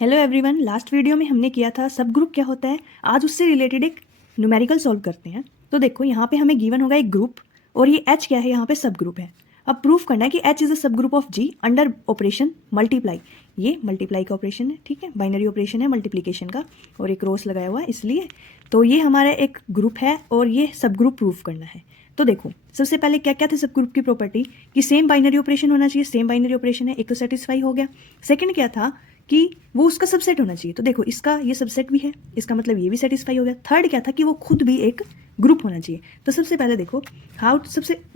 Hello everyone, last video में हमने किया था सब ग्रुप क्या होता है। आज उससे रिलेटेड एक न्यूमेरिकल सॉल्व करते हैं। तो देखो यहाँ पे हमें गिवन होगा एक ग्रुप और ये H क्या है, यहाँ पे सब ग्रुप है। अब प्रूफ करना है कि H is a sub group of G under operation multiply. ये मल्टीप्लाई का ऑपरेशन है, ठीक है, बाइनरी ऑपरेशन है मल्टीप्लिकेशन का, और एक क्रॉस लगाया हुआ है इसलिए। तो ये हमारा एक ग्रुप है और ये सब ग्रुप प्रूफ करना है। तो देखो सबसे पहले क्या क्या थे सब ग्रुप की प्रॉपर्टी कि सेम बाइनरी ऑपरेशन होना चाहिए। सेम बाइनरी ऑपरेशन है, एक तो सेटिस्फाई हो गया। सेकंड क्या था कि वो उसका सबसेट होना चाहिए। तो देखो इसका ये सबसेट भी है, इसका मतलब ये भी सेटिस्फाई हो गया। थर्ड क्या था कि वो खुद भी एक ग्रुप होना चाहिए। तो सबसे पहले देखो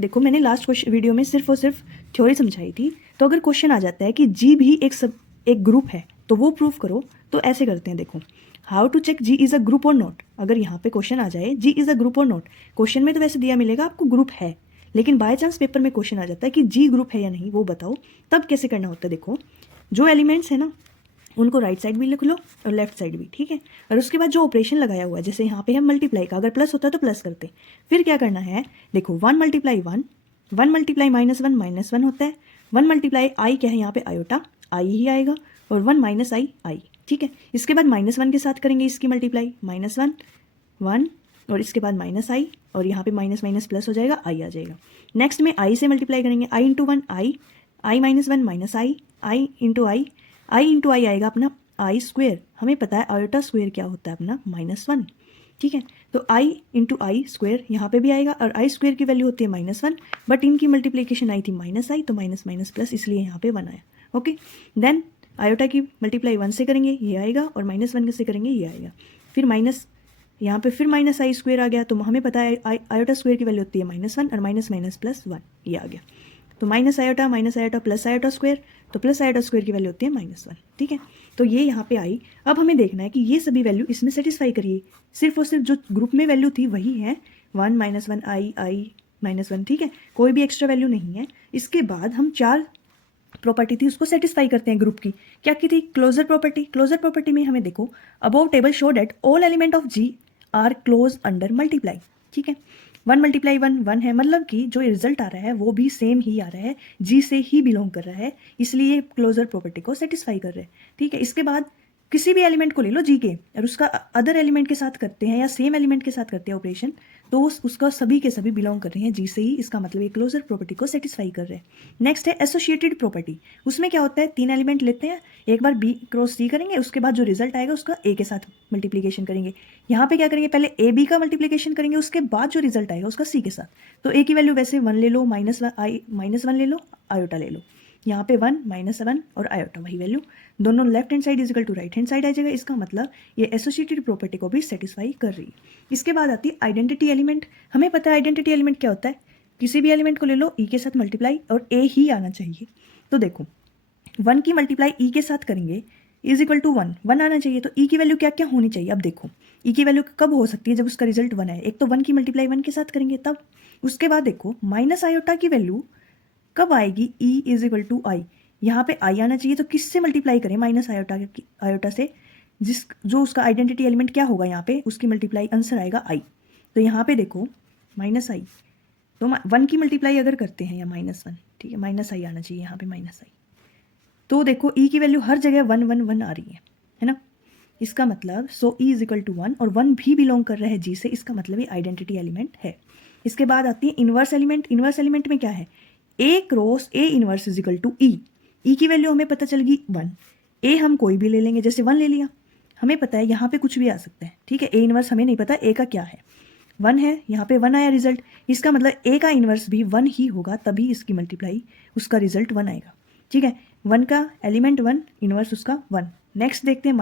देखो मैंने लास्ट क्वेश्चन वीडियो में सिर्फ और सिर्फ थ्योरी समझाई थी। तो अगर क्वेश्चन आ जाता है कि जी भी एक ग्रुप है तो वो प्रूफ करो। तो ऐसे करते हैं, देखो how to check G is a group or not. अगर यहाँ पे क्वेश्चन आ जाए G is a group or not, question में तो वैसे दिया मिलेगा आपको ग्रुप है, लेकिन बाय चांस पेपर में क्वेश्चन आ जाता है कि जी ग्रुप है या नहीं वो बताओ। तब कैसे करना होता है, देखो जो एलिमेंट्स है ना उनको राइट साइड भी लिख लो और लेफ्ट साइड भी, ठीक है। और उसके बाद जो ऑपरेशन लगाया हुआ है, जैसे यहाँ पे है मल्टीप्लाई का, अगर प्लस होता है तो प्लस करते। फिर क्या करना है, देखो 1 मल्टीप्लाई 1, 1 मल्टीप्लाई -1 होता है। 1 मल्टीप्लाई आई क्या है, यहाँ पे आयोटा आई ही आएगा, और 1 माइनस आई आई, ठीक है। इसके बाद -1 के साथ करेंगे इसकी मल्टीप्लाई, -1 1, और इसके बाद माइनस आई, और यहाँ पे माइनस माइनस प्लस हो जाएगा, आई आ जाएगा। नेक्स्ट में आई से मल्टीप्लाई करेंगे, आई इंटू 1 आई -1 माइनस आई इंटू आई आएगा अपना आई स्क्वेयर। हमें पता है आयोटा स्क्वेयर क्या होता है अपना -1, ठीक है। तो आई इंटू आई स्क्वेयर यहाँ पे भी आएगा, और आई स्क्वेयर की वैल्यू होती है -1, बट इनकी मल्टीप्लिकेशन आई थी माइनस आई, तो माइनस माइनस प्लस, इसलिए यहाँ पे 1 आया। ओके, देन आयोटा की मल्टीप्लाई 1 से करेंगे ये आएगा, और -1 से करेंगे ये आएगा। फिर माइनस यहाँ पे फिर माइनस आई स्क्वेयर आ गया, तो हमें पता है आयोटा स्क्वेयर की वैल्यू होती है -1, और माइनस माइनस प्लस 1, ये आ गया। तो minus iota plus iota square, तो प्लस आयोटा स्क्वेयर की वैल्यू होती है -1, ठीक है। तो ये यहाँ पे आई। अब हमें देखना है कि ये सभी वैल्यू इसमें सेटिस्फाई करिए। सिर्फ और सिर्फ जो ग्रुप में वैल्यू थी वही है, 1 -1 आई -1, ठीक है, कोई भी एक्स्ट्रा वैल्यू नहीं है। इसके बाद हम 4 प्रॉपर्टी थी उसको सेटिस्फाई करते हैं ग्रुप की। क्या की थी, क्लोजर प्रॉपर्टी। क्लोजर प्रॉपर्टी में हमें देखो above table show that all element of G are close under multiply, ठीक है। 1 मल्टीप्लाई 1 है, मतलब कि जो रिजल्ट आ रहा है वो भी सेम ही आ रहा है, जी से ही बिलोंग कर रहा है, इसलिए क्लोजर प्रॉपर्टी को सेटिस्फाई कर रहे हैं, ठीक है। इसके बाद किसी भी एलिमेंट को ले लो जी के, और उसका अदर एलिमेंट के साथ करते हैं या सेम एलिमेंट के साथ करते हैं ऑपरेशन, तो उसका सभी के सभी बिलोंग कर रहे हैं जी से ही, इसका मतलब ये क्लोजर प्रॉपर्टी को सेटिस्फाई कर रहे हैं। नेक्स्ट है एसोसिएटेड प्रॉपर्टी। उसमें क्या होता है, 3 एलिमेंट लेते हैं, एक बार बी क्रॉस सी करेंगे, उसके बाद जो रिजल्ट आएगा उसका ए के साथ मल्टीप्लीकेशन करेंगे। यहाँ पे क्या करेंगे, पहले ए बी का मल्टीप्लीकेशन करेंगे, उसके बाद जो रिजल्ट आएगा उसका सी के साथ। तो ए की वैल्यू वैसे 1 ले लो, -1 ले लो, आयोटा ले लो। यहाँ पे 1 -1 और आयोटा वही वैल्यू, दोनों left hand side equal to right hand side आ जाएगा। इसका मतलब ये एसोसिएटेड प्रॉपर्टी को भी सेटिस्फाई कर रही है। इसके बाद आती है आइडेंटिटी एलिमेंट। हमें पता है आइडेंटिटी एलिमेंट क्या होता है, किसी भी एलिमेंट को ले लो ई के साथ मल्टीप्लाई और ए ही आना चाहिए। तो देखो 1 की मल्टीप्लाई ई के साथ करेंगे इज इक्वल टू 1 आना चाहिए। तो ई की वैल्यू क्या क्या होनी चाहिए, अब देखो ई की वैल्यू कब हो सकती है, जब उसका रिजल्ट 1 है। एक तो 1 की मल्टीप्लाई 1 के साथ करेंगे तब, उसके बाद देखो माइनस आयोटा की वैल्यू कब आएगी, ई इज इक्वल टू आई, यहाँ पे आई आना चाहिए। तो किससे मल्टीप्लाई करें, माइनस आयोटा से, जो उसका आइडेंटिटी एलिमेंट क्या होगा यहाँ पे, उसकी मल्टीप्लाई आंसर आएगा आई। तो यहाँ पे देखो माइनस आई, तो 1 की मल्टीप्लाई अगर करते हैं या -1, ठीक है, माइनस आई आना चाहिए यहाँ पे, माइनस आई। तो देखो ई की वैल्यू हर जगह 1 1 1 आ रही है ना। इसका मतलब सो ई इज इक्वल टू 1, और 1 भी बिलोंग कर रहा है जी से, इसका मतलब ये आइडेंटिटी एलिमेंट है। इसके बाद आती है इनवर्स एलिमेंट। इनवर्स एलिमेंट में क्या है, A cross A inverse is equal to E. E की वैल्यू हमें पता चल गई 1, ए हम कोई भी ले लेंगे, जैसे 1 ले लिया, हमें पता है यहाँ पे कुछ भी आ सकता है, ठीक है। ए इनवर्स हमें नहीं पता ए का क्या है, 1 है, यहाँ पे 1 आया रिजल्ट, इसका मतलब ए का इनवर्स भी 1 ही होगा, तभी इसकी मल्टीप्लाई उसका रिजल्ट 1 आएगा, ठीक है। 1 का एलिमेंट 1, इनवर्स उसका 1। नेक्स्ट देखते हैं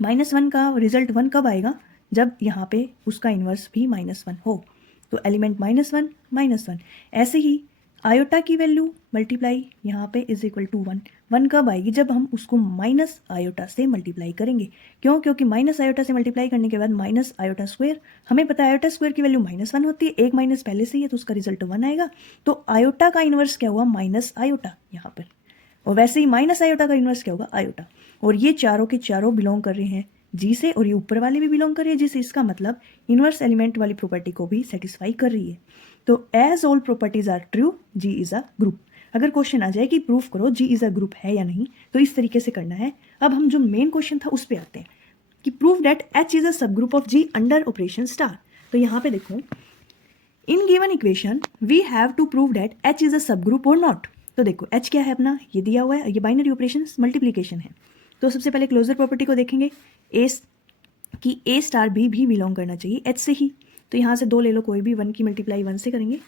-1 का रिजल्ट 1 कब आएगा, जब यहाँ पे उसका इनवर्स भी -1 हो। तो एलिमेंट -1 ऐसे ही आयोटा की वैल्यू मल्टीप्लाई यहाँ पे इज इक्वल टू 1 कब आएगी, जब हम उसको माइनस आयोटा से मल्टीप्लाई करेंगे। क्यों, क्योंकि माइनस आयोटा से मल्टीप्लाई करने के बाद माइनस आयोटा स्क्वायर, हमें पता है आयोटा स्क्वायर की वैल्यू -1 होती है, एक माइनस पहले से ही है तो उसका रिजल्ट 1 आएगा। तो आयोटा का इन्वर्स क्या हुआ, माइनस आयोटा यहाँ पर, और वैसे ही माइनस आयोटा का इन्वर्स क्या होगा, आयोटा। और ये चारों के चारों बिलोंग कर रहे हैं जी से, और ये ऊपर वाले भी बिलोंग कर रहे हैं जी से, इसका मतलब इनवर्स एलिमेंट वाली प्रॉपर्टी को भी सेटिस्फाई कर रही है। तो as all properties are true, G is a group. अगर क्वेश्चन आ जाए कि प्रूफ करो G इज़ अ ग्रुप है या नहीं, तो इस तरीके से करना है। अब हम जो मेन क्वेश्चन था उस पर आते हैं कि proof that H is a sub group of G under operation star. तो यहाँ पे देखो, in given equation we have to prove that H is a sub group or not. तो देखो H क्या है अपना, ये दिया हुआ है, ये बाइनरी ऑपरेशन मल्टीप्लीकेशन है। तो सबसे पहले क्लोजर प्रॉपर्टी को देखेंगे, कि A स्टार भी बिलोंग करना चाहिए H से ही। तो यहाँ से 2 ले लो, कोई भी, 1 की मल्टीप्लाई 1 से करेंगे,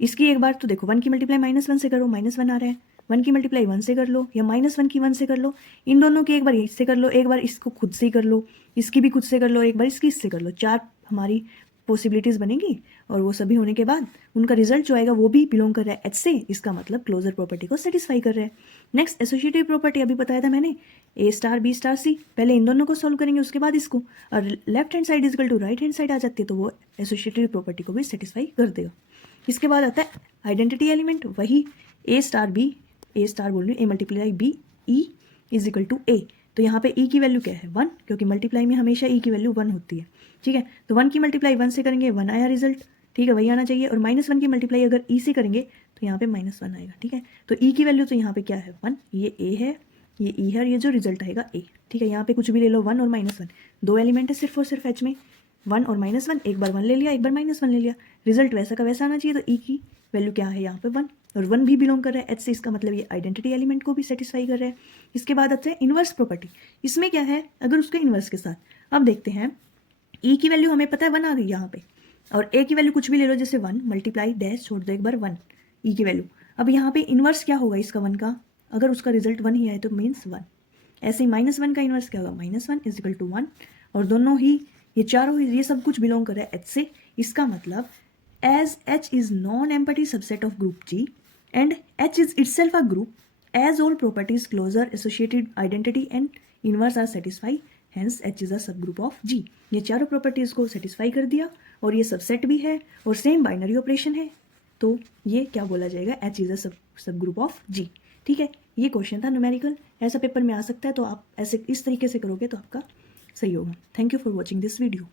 इसकी एक बार तो देखो 1 की मल्टीप्लाई -1 से करो, -1 आ रहा है, 1 की मल्टीप्लाई 1 से कर लो या -1 की 1 से कर लो, इन दोनों की एक बार इससे कर लो, एक बार इसको खुद से ही कर लो, इसकी भी खुद से कर लो, एक बार इसकी इससे कर लो, 4 हमारी पॉसिबिलिटीज़ बनेंगी। और वो सभी होने के बाद उनका रिजल्ट जो आएगा वो भी बिलोंग कर रहा है H से, इसका मतलब क्लोजर प्रॉपर्टी को सेटिस्फाई कर रहा है। नेक्स्ट एसोसिएटिव प्रॉपर्टी अभी बताया था मैंने, A star B star C, पहले इन दोनों को सॉल्व करेंगे उसके बाद इसको, और left hand side equal to right hand side आ जाती है तो वो एसोसिएटिव प्रॉपर्टी को भी सेटिस्फाई कर देगा। इसके बाद आता है आइडेंटिटी एलिमेंट, वही A स्टार बोल रही हूँ, A multiply B E is equal to A। तो यहाँ पे E की वैल्यू क्या है 1, क्योंकि मल्टीप्लाई में हमेशा E की वैल्यू 1 होती है, ठीक है। तो 1 की मल्टीप्लाई 1 से करेंगे 1 आया रिजल्ट, ठीक है, वही आना चाहिए। और -1 की मल्टीप्लाई अगर E से करेंगे तो यहाँ पे -1 आएगा, ठीक है। तो E की वैल्यू तो यहाँ पे क्या है 1, ये A है, ये E है, और ये जो रिजल्ट आएगा A, ठीक है। यहाँ पे कुछ भी ले लो, 1 और -1, 2 एलिमेंट है सिर्फ और सिर्फ H में, 1 और -1, एक बार 1 ले लिया, एक बार -1 ले लिया, रिजल्ट वैसा का वैसा आना चाहिए। तो E की वैल्यू क्या है यहाँ पे 1, और 1 भी बिलोंग कर रहा है H से, इसका मतलब ये आइडेंटिटी एलिमेंट को भी सेटिस्फाई कर रहा है। इसके बाद आता है इन्वर्स प्रॉपर्टी, इसमें क्या है, अगर उसके इन्वर्स के साथ, अब देखते हैं, E की वैल्यू हमें पता है 1 आ गई यहाँ पे, और A की वैल्यू कुछ भी ले लो, जैसे 1 मल्टीप्लाई डैश छोड़ दो एक बार 1, E की वैल्यू। अब यहाँ पे इन्वर्स क्या होगा इसका 1 का, अगर उसका रिजल्ट 1 ही आए तो मीन्स 1, ऐसे ही -1 का इन्वर्स क्या होगा -1 इज इक्वल टू 1, और दोनों ही ये चारों ये सब कुछ बिलोंग कर रहा है H से, इसका मतलब as H is non-empty subset of group G and H is itself a group, as all properties closure associated identity and inverse are satisfied, hence H is a subgroup of G। ये चारों properties को satisfy कर दिया, और ये subset भी है और सेम बाइनरी ऑपरेशन है, तो ये क्या बोला जाएगा, H is a subgroup of G, ठीक है। ये क्वेश्चन था न्यूमेरिकल, ऐसा पेपर में आ सकता है, तो आप ऐसे इस तरीके से करोगे तो आपका सही होगा। Thank you for watching this video.